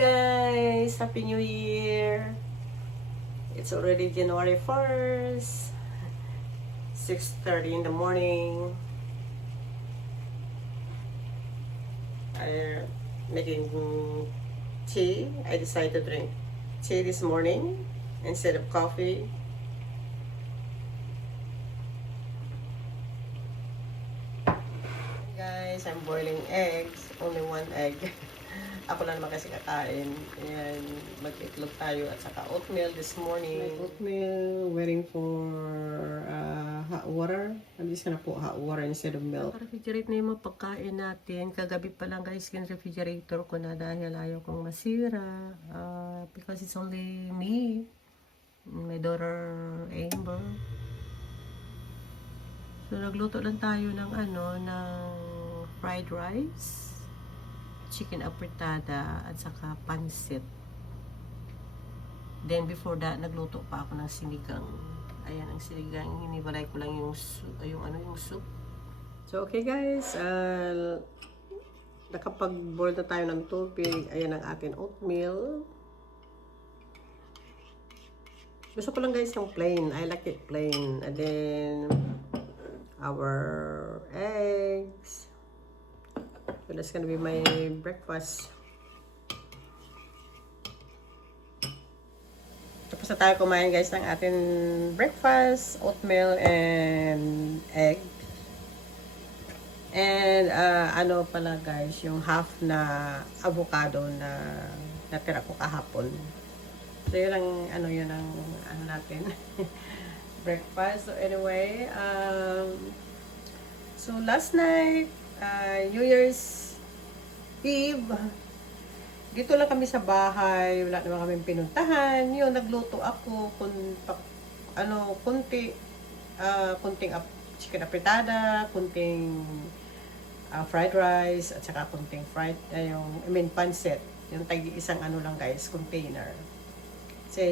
guys! Happy New Year! It's already January 1st, 6:30 in the morning. I'm making tea. I decided to drink tea this morning instead of coffee. Guys, I'm boiling eggs. Only one egg. Ako lang naman kasi kakain. Ayan, mag-itlog tayo at saka oatmeal this morning. Oatmeal, waiting for hot water. I'm just gonna put hot water instead of milk. Refrigerate na yung mga pagkain natin. Kagabi pa lang guys, yung refrigerator ko na dahil ayaw kong masira. Because it's only me, my daughter Amber. So nagluto lang tayo ng ng fried rice, chicken apretada, at saka pansit. Then before that, nagluto pa ako ng sinigang. Ayan ang sinigang, hinibalay ko lang yung soup. So okay guys, nakapag-boil na tayo ng tubig. Ayan ang ating oatmeal. Gusto ko lang guys ng plain. I like it plain. And then our eggs. So that's gonna be my breakfast. Tapos na tayo kumain guys ng ating breakfast, oatmeal and egg. And ano pala guys, yung half na avocado na natira ko kahapon. So yun ang yun ang natin breakfast. So anyway, so last night, New Year's Eve, dito lang kami sa bahay, wala naman kaming pinuntahan. Yun, nagluto ako kunting chicken apretada, kunting fried rice, at saka kunting pancit. Yung isang lang guys, container. Kasi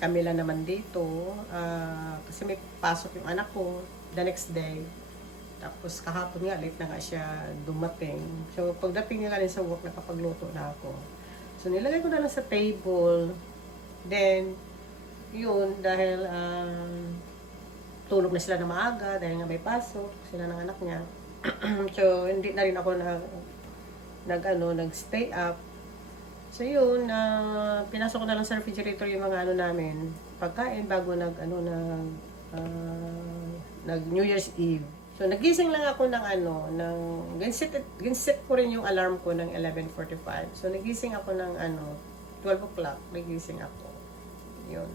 kami lang naman dito, kasi may pasok yung anak ko the next day. Tapos kahapon nga, late na nga siya dumating. So pagdating nila rin sa work, nakapagluto na ako. So nilagay ko na lang sa table. Then, yun, dahil tulog na sila na maaga, dahil nga may pasok, sila ng anak niya. So hindi na rin ako nag-stay up. So yun, pinasok ko na lang sa refrigerator yung mga namin, pagkain bago nag New Year's Eve. So nagising lang ako ginset ko rin yung alarm ko ng 11:45. So nagising ako ng 12 o'clock, nagising ako. Yun.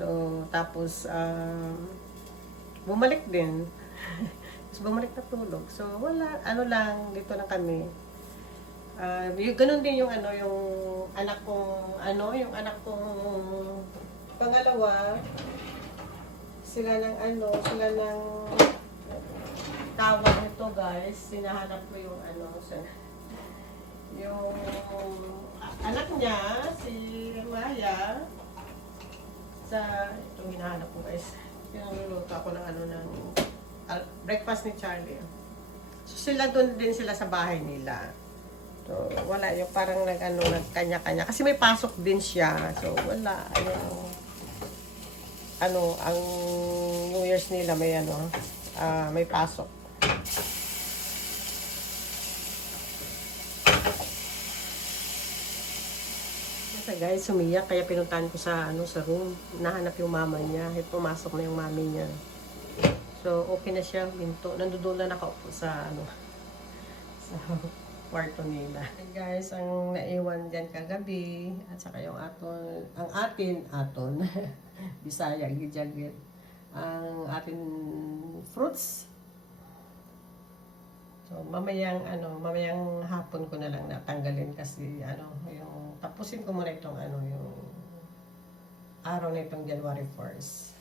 So tapos bumalik din. Tapos bumalik na tulog. So wala, dito lang kami. Ganun din yung anak kong pangalawa, sila ng tawag nito guys, sinahanap ko yung yung anak niya, si Maya, itong hinahanap ko guys. Pinangluluto ako ng breakfast ni Charlie. So sila doon din sila sa bahay nila. So, wala yung parang nagkanya-kanya. Kasi may pasok din siya. So, wala. Ang New Year's nila may pasok. Kasi guys, sumiyak. Kaya pinuntahan ko sa room. Nahanap yung mama niya. At pumasok na yung mami niya. So, okay na siya. Minto. Nandoon na nakaupo sa sa kwarto nila. And guys, ang naiwan dyan kagabi, at saka yung aton, Bisaya, gijagit, ang ating fruits. So, mamayang hapon ko na lang natanggalin kasi, yung, tapusin ko muna itong, yung araw na itong January 1st.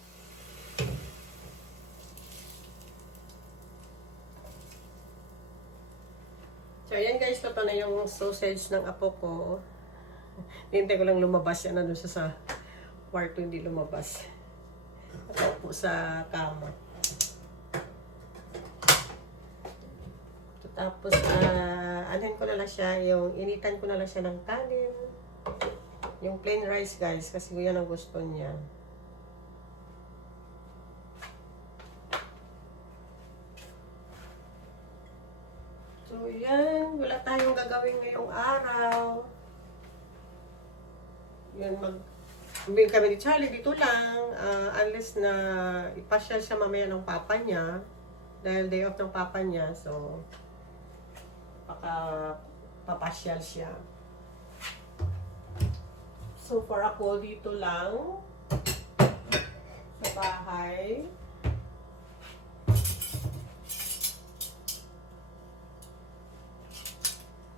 So, ayan guys, ito na yung sausage ng apo ko. Hintay ko lang lumabas siya, doon sa kwarto, hindi lumabas. Ako po sa kama. Tapos, anuhin ko na lang siya, initan ko na lang siya ng kanin. Yung plain rice, guys, kasi yan ang gusto niya. So, yan. Wala tayong gagawin ngayong araw. Yan, bumili kami ni Charlie dito lang. Unless na ipasyal siya mamaya ng papa niya. Dahil day off ng papa niya. So, baka papasyal siya. So, for ako dito lang sa bahay.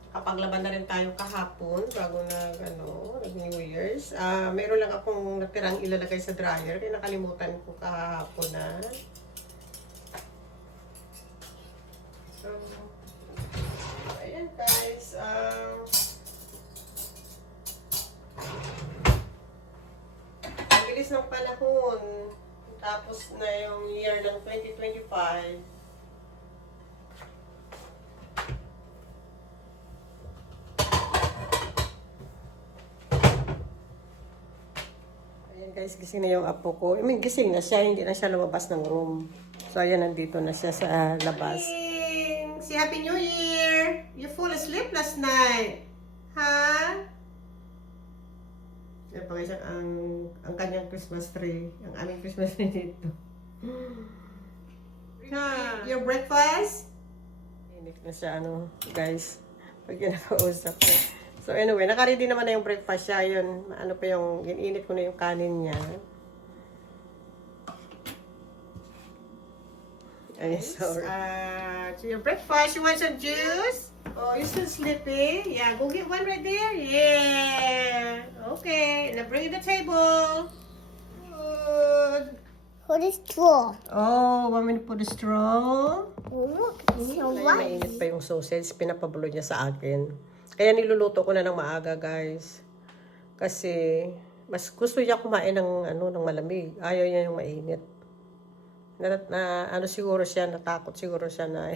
Kapaglaban na rin tayo kahapon bago nag-New Year's. Meron lang akong natirang ilalagay sa dryer. Kaya nakalimutan ko kahapon na. So, ayan guys. Ang bilis ng panahon. Tapos na yung year ng 2025. Guys, gising na yung apo ko. I mean, gising na siya. Hindi na siya lumabas ng room. So, ayan, nandito na siya sa labas. Si Happy New Year! You fall asleep last night. Ha? Yan pa guys, ang kanyang Christmas tree. Ang aming Christmas tree dito. Ha? Your breakfast? Inik na siya, guys. Pag yun nakausap ko. So anyway, naka-ready naman na yung breakfast siya. Yun, init ko na yung kanin niya. Ay, sorry. So your breakfast, you want some juice? Oh, you still sleepy? Yeah, go get one right there. Yeah. Okay, now bring it to the table. Good. Put a straw. Oh, want me to put a straw? Look, it's so white. Mainit pa yung sausage, pinapabulo niya sa akin. Kaya niluluto ko na ng maaga, guys. Kasi mas gusto niya kumain ng ng malamig. Ayaw niya yung mainit. Siguro siya, natakot siguro siya na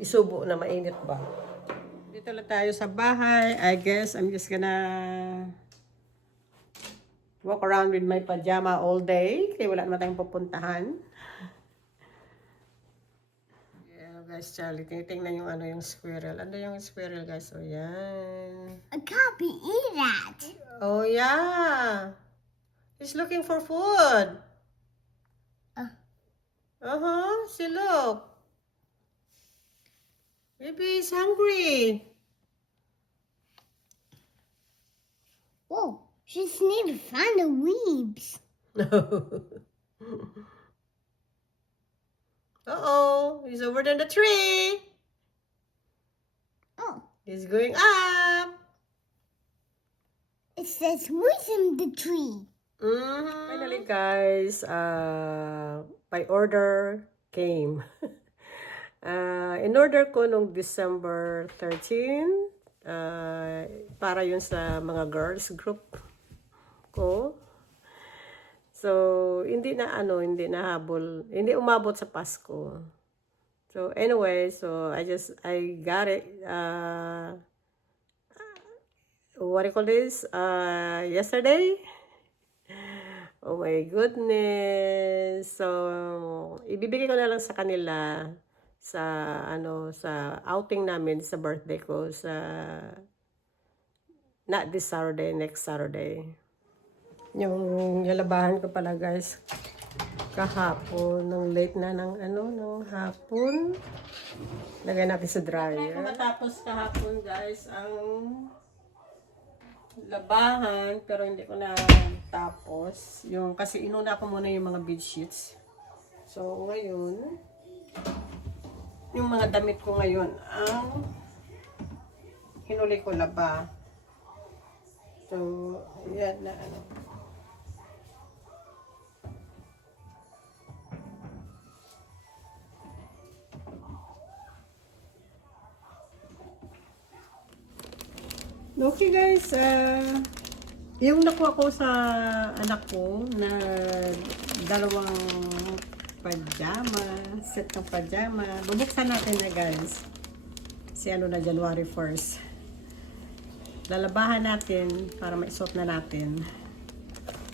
isubo na mainit ba. Dito lang tayo sa bahay. I guess I'm just gonna walk around with my pajama all day. Kaya wala naman tayong pupuntahan. Guys, Charlie, tinitingnan yung squirrel. Ano yung squirrel, guys? So, yan. I can't be eat that. Oh, yeah. He's looking for food. See, look. Maybe he's hungry. Whoa, she's need to find the weeds. Uh-oh, he's over in the tree. Oh, He's going up. it says who's in the tree? Finally, guys, by order came. In-order ko nung December 13, para yun sa mga girls group ko. So, hindi umabot sa Pasko. So, anyway, I got it, what do you call this, yesterday. Oh my goodness. So, ibibigay ko na lang sa kanila sa outing namin sa birthday ko not this Saturday, next Saturday. Yung yalabahan ko pala, guys, kahapon, ng late na ng hapon. Lagay natin sa dryer. Matapos kahapon, guys, ang labahan, pero hindi ko na tapos. Kasi inuna ko muna yung mga bed sheets. So, ngayon, yung mga damit ko ngayon, ang hinuli ko laba. So, yan na Okay guys, yung nakuha ko sa anak ko na dalawang pajama, set ng pajama. Bubuksan natin na guys. Si ano na January 1st. Lalabahan natin para maisuot na natin.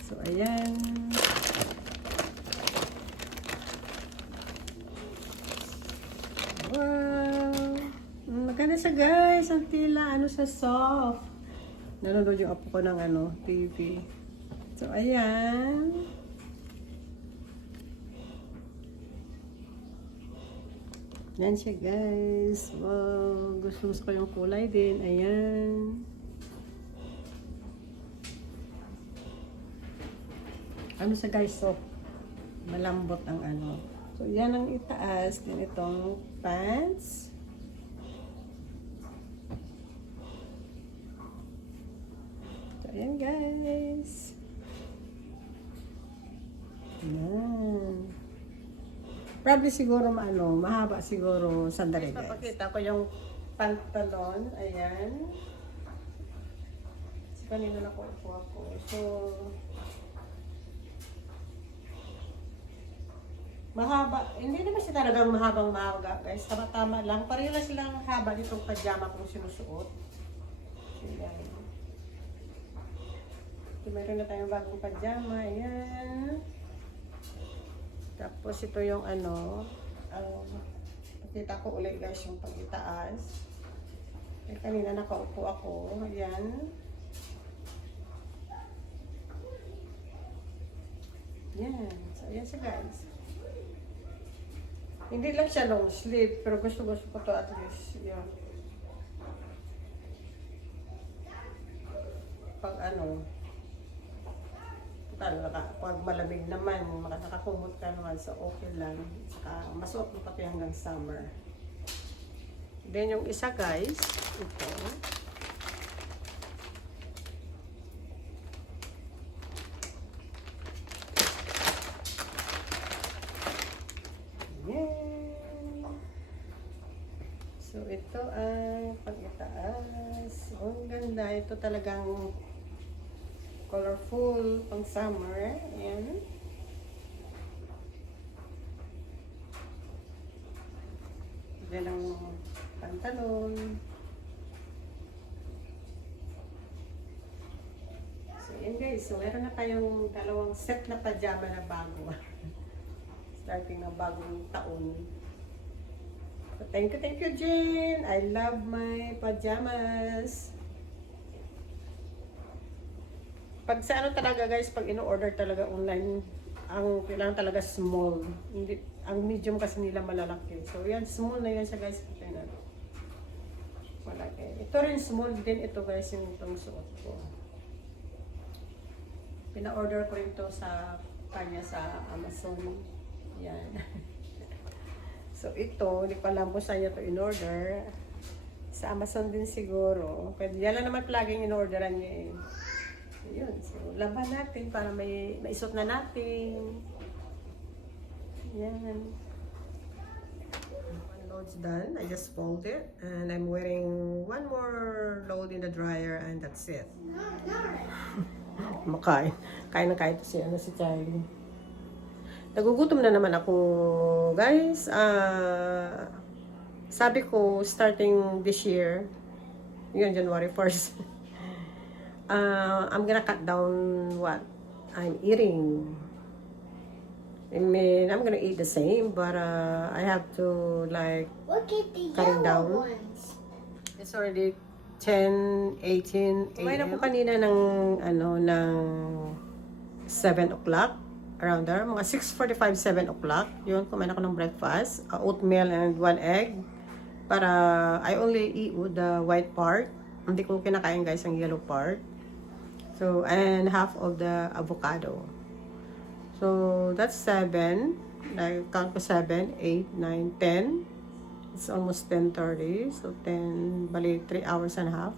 So, ayan. Wow! Maganda siya guys. Ang tila, ano sa soft. Nanonood yung apo ko ng TV. So, ayan. Yan siya guys. Wow! Gusto ko yung kulay din. Ayan. Ano siya guys? So, malambot ang ano. So, yan ang itaas. Din itong pants. So, ayan guys. Ayan. Probably siguro mahaba siguro sandali guys. Papakita ko yung pantalon. Ayan. So, kanina na ko ako. So, mahaba. Hindi naman siya talagang mahabang mahaba guys. Tama-tama lang. Pareho lang silang haba nitong pajama kung sinusuot. So, yan. So, meron na tayong bagong pajama. Ayan. Tapos ito yung pakita ko ulit guys yung pag-itaas. Eh, kanina nakaupo ako. Ayan. Yan. So, ayan siya guys. Hindi lang siya long sleeve, pero gusto ko to at least. Yan. Pag pag malamig naman, nakakumot ka naman, so okay lang. Saka masuot mo pati hanggang summer. Then yung isa guys, ito. Yan. So ito ang pag-itaas. Oh, ang ganda. Ito talagang colorful pang summer. Ayan. Yan ang pantalon. So, yun guys. So, meron na tayong dalawang set na pajama na bago. Starting ng bagong taon. So, thank you, Jane. I love my pajamas. Pag sa talaga guys, pag ino-order talaga online, ang kailangan talaga small. Hindi, ang medium kasi nila malalaki. So yan, small na yan siya guys. Malaki. Ito rin small din ito guys, yung itong suot ko. Pina-order ko rin to sa kanya sa Amazon. Yan. So ito, hindi pa lang po sa niya to in-order. Sa Amazon din siguro. Kaya yan lang naman laging in-orderan niya eh. Yun. So, laban natin para maisot na natin. Yan. One load's done. I just fold it. And I'm wearing one more load in the dryer and that's it. Makain. Kain na kain si Charlie. Nagugutom na naman ako, guys. Sabi ko, starting this year, yun, January 1st, I'm gonna cut down what I'm eating. I mean, I'm gonna eat the same, but I have to like Look at the cutting down. yellow ones. It's already 10:18 a.m. Kumain ako kanina ng ng 7 o'clock around there, mga 6:45, 7 o'clock. Yun, kumain ako ng breakfast, oatmeal and 1 egg. Para I only eat with the white part. Hindi ko kinakain guys ang yellow part. So, and half of the avocado. So, that's 7. Like, count ko 7, 8, 9, 10. It's almost 10:30. So, 10, bali 3 hours and a half.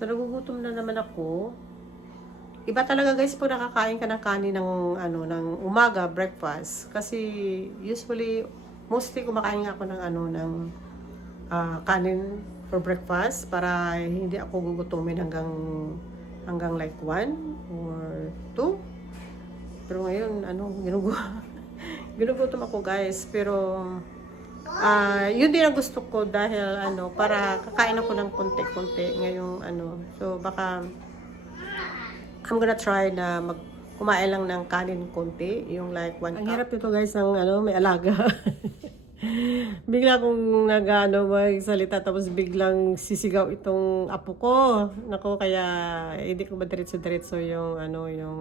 So, nagugutom na naman ako. Iba talaga guys pag nakakain ka ng kanin ng, ng umaga, breakfast. Kasi, usually, mostly kumakain ako ng, kanin for breakfast para hindi ako gugutumin hanggang like 1 or 2. Pero ngayon, ginugutom ako guys. Pero, Yun din ang gusto ko dahil para kakain ako ng konti-konti ngayong So baka I'm gonna try na kumain lang ng kanin konti, yung like 1 cup. Ang hirap nito guys ng may alaga. Bigla akong magsalita tapos biglang sisigaw itong apo ko. Nako, kaya hindi ko madiretso-diretso yung yung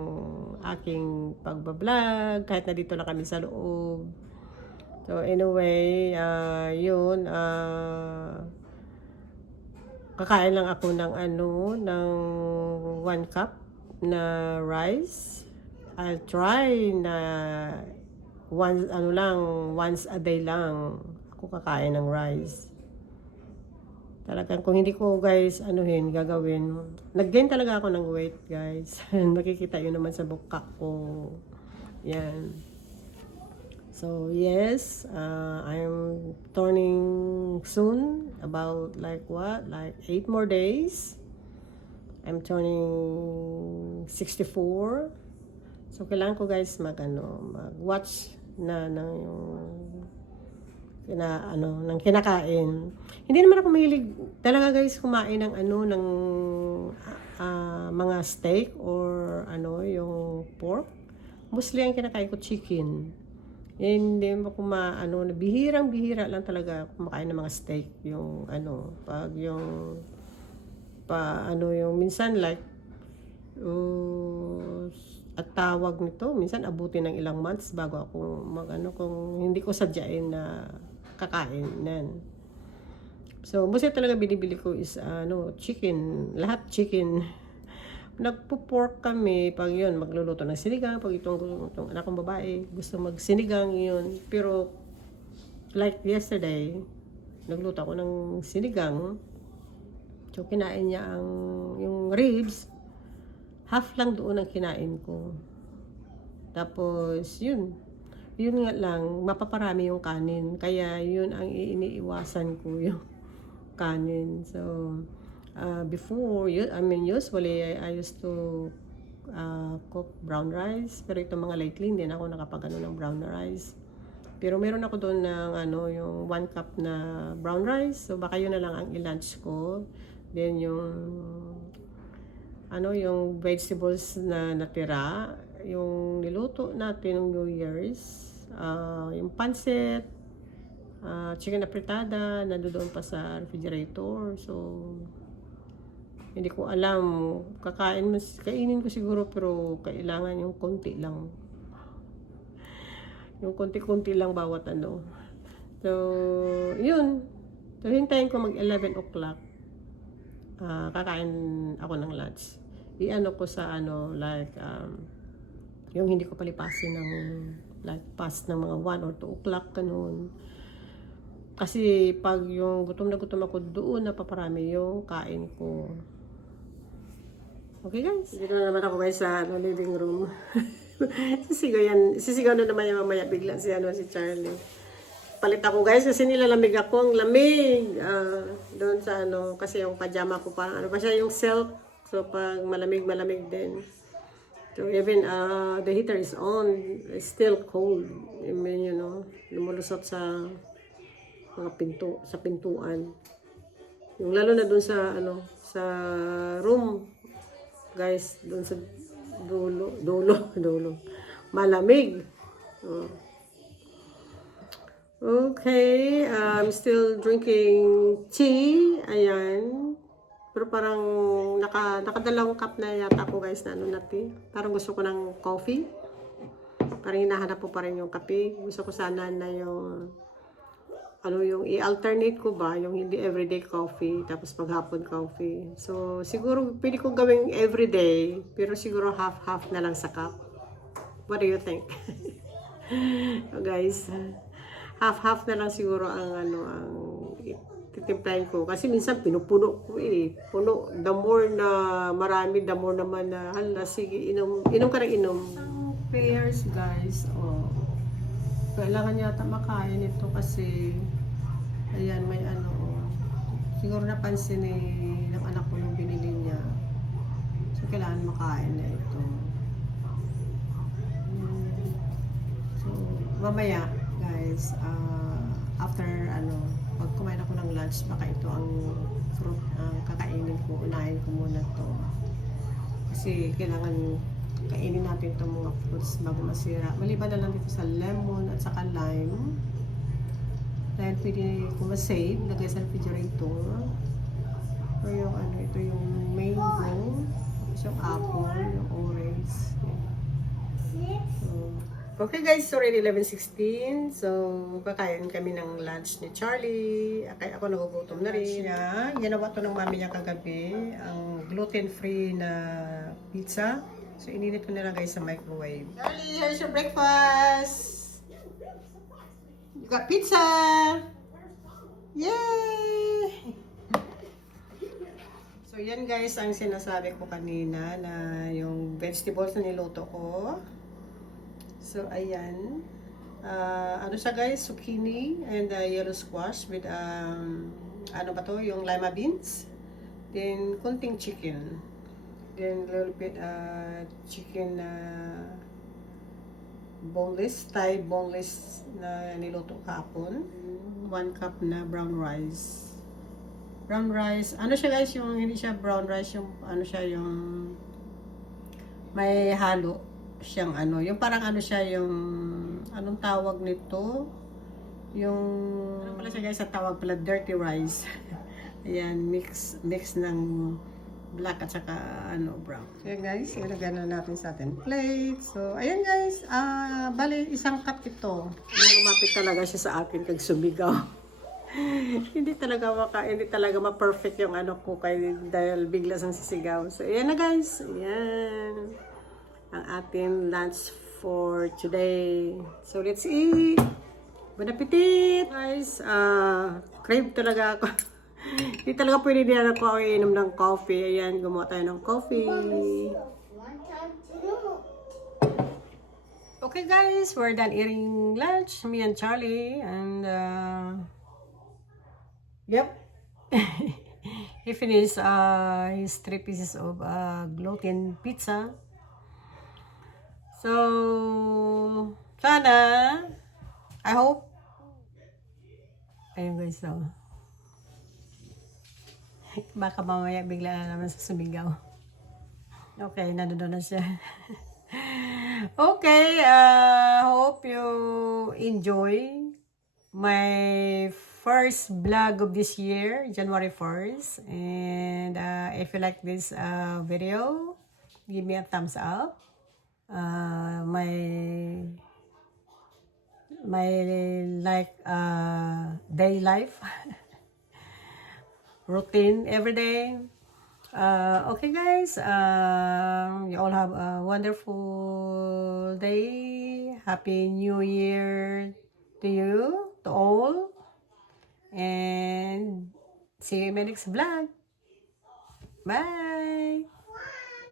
aking pagbablog kahit na dito lang kami sa loob. So anyway, yun kakain lang ako ng ng 1 cup na rice. I'll try na once a day lang ako kakain ng rice. Talagang kung hindi ko guys gagawin. Nag-gain talaga ako ng weight guys. Makikita yun naman sa buka ko. Yan. So yes, I'm turning soon about like 8 more days. I'm turning 64. So kailangan ko guys mag-watch na ng ng kinakain. Hindi naman ako mahilig talaga guys kumain ng ng mga steak or yung pork. Mostly ang kinakain ko chicken. Hindi mo bihirang-bihira lang talaga kumakain ng mga steak, yung pag yung yung minsan like at tawag nito, minsan abutin ng ilang months bago ako kung hindi ko sadyain na kakain nan. So mostly talaga binibili ko is chicken, lahat chicken. Nagpo-pork kami pag yun magluluto ng sinigang, pag itong anak kong babae gusto magsinigang yun. Pero like yesterday nagluto ako ng sinigang. So kinain niya yung ribs, half lang doon ang kinain ko. Tapos yun nga lang, mapaparami yung kanin. Kaya yun ang iniiwasan ko, yung kanin. So before, usually I used to cook brown rice. Pero itong mga lately, hindi na ako nakapag ng brown rice. Pero meron ako doon ng yung 1 cup na brown rice. So baka yun na lang ang i-lunch ko. Then yung yung vegetables na natira, yung niluto natin ng New Year's, yung pancit, chicken apritada, nandoon pa sa refrigerator. So hindi ko alam, kainin ko siguro, pero kailangan yung konti lang. Yung konti-konti lang bawat So, yun. So, hintayin ko mag 11 o'clock. Kakain ako ng lunch. Ko sa yung hindi ko palipasin ng like past ng mga 1 or 2 o'clock ganun. Kasi pag yung gutom na gutom ako doon, napaparami yung kain ko. Okay guys, dito na naman ako guys sa living room. Sisigaw na naman yung mamaya bigla si Charlie. Palit ako guys kasi nilalamig ako, ang lamig. Doon sa kasi yung pajama ko parang pa siya yung silk. So pag malamig din. So even the heater is on, it's still cold. I mean, lumulusot sa mga pintuan. Yung lalo na doon sa sa room. Guys, doon sa dulo. Malamig. Okay, I'm still drinking tea. Ayan. Pero parang nakadalawang cup na yata ako guys na na tea. Parang gusto ko ng coffee. Parang hinahanap ko pa rin yung kape. Gusto ko sana na yung yung i-alternate ko ba, yung hindi everyday coffee, tapos paghapon coffee. So, siguro pwede ko gawing everyday, pero siguro half-half na lang sa cup. What do you think? So, guys, half-half na lang siguro ang titimplahin ko. Kasi minsan pinupuno ko puno. The more na marami, the more naman na, sige, inom ka ng inom. Pears, guys, kailangan yata makain ito kasi ayan may siguro napansin ng anak ko yung binili niya, so kailangan makain na ito. So mamaya guys after pag kumain ako ng lunch, baka ito ang fruit ang kakainin ko. Unahin ko muna to. Kasi kailangan kainin natin itong mga fruits bago masira. Maliban na lang dito sa lemon at saka lime. Dahil pwede ko masave, lagay sa refrigerator. O yung ito yung mango, yung apple, yung orange. So, okay guys, so already 11:16. So, kakain kami ng lunch ni Charlie. Kaya ako nagugutom na rin. Ginawa to ng mami niya kagabi, ang gluten-free na pizza. So, ininit ko nila guys sa microwave. Charlie, here's your breakfast! You got pizza! Yay! So, yan guys ang sinasabi ko kanina na yung vegetables na niluto ko. So, ayan. Ano siya guys? Zucchini and yellow squash with, ano ba to? Yung lima beans. Then, kunting chicken. Then, a little bit chicken boneless, Thai boneless na niluto kahapon. 1 cup na brown rice. Brown rice. Ano siya guys? Yung hindi siya brown rice. Yung ano siya yung may halo siyang yung parang siya yung anong tawag nito, yung ano pala siya guys, sa tawag pala dirty rice. Ayan, mix ng black at saka brown. So yan guys, ilagyan na natin sa ating plate. So ayan guys, bali isang cup ito. Lumapit talaga siya sa akin kag sumigaw. hindi talaga ma-perfect yung ko dahil bigla sang sisigaw. So ayan na guys, ayan ang ating lunch for today. So, let's eat! Bon appetit! Guys, crave talaga ako. Hindi talaga pwede din ako iinom ng coffee. Ayan, gumawa tayo ng coffee. Okay guys, we're done eating lunch. Me and Charlie. And, yep. He finished his 3 pieces of gluten pizza. So, sana, I hope, ayun guys, so, baka mamaya bigla na naman sa sumigaw. Okay, nandoon na siya. Okay, hope you enjoy my first vlog of this year, January 1st. And if you like this video, give me a thumbs up. My day life routine every day. Okay guys, you all have a wonderful day. Happy New Year to you, to all, and see you in my next vlog. Bye.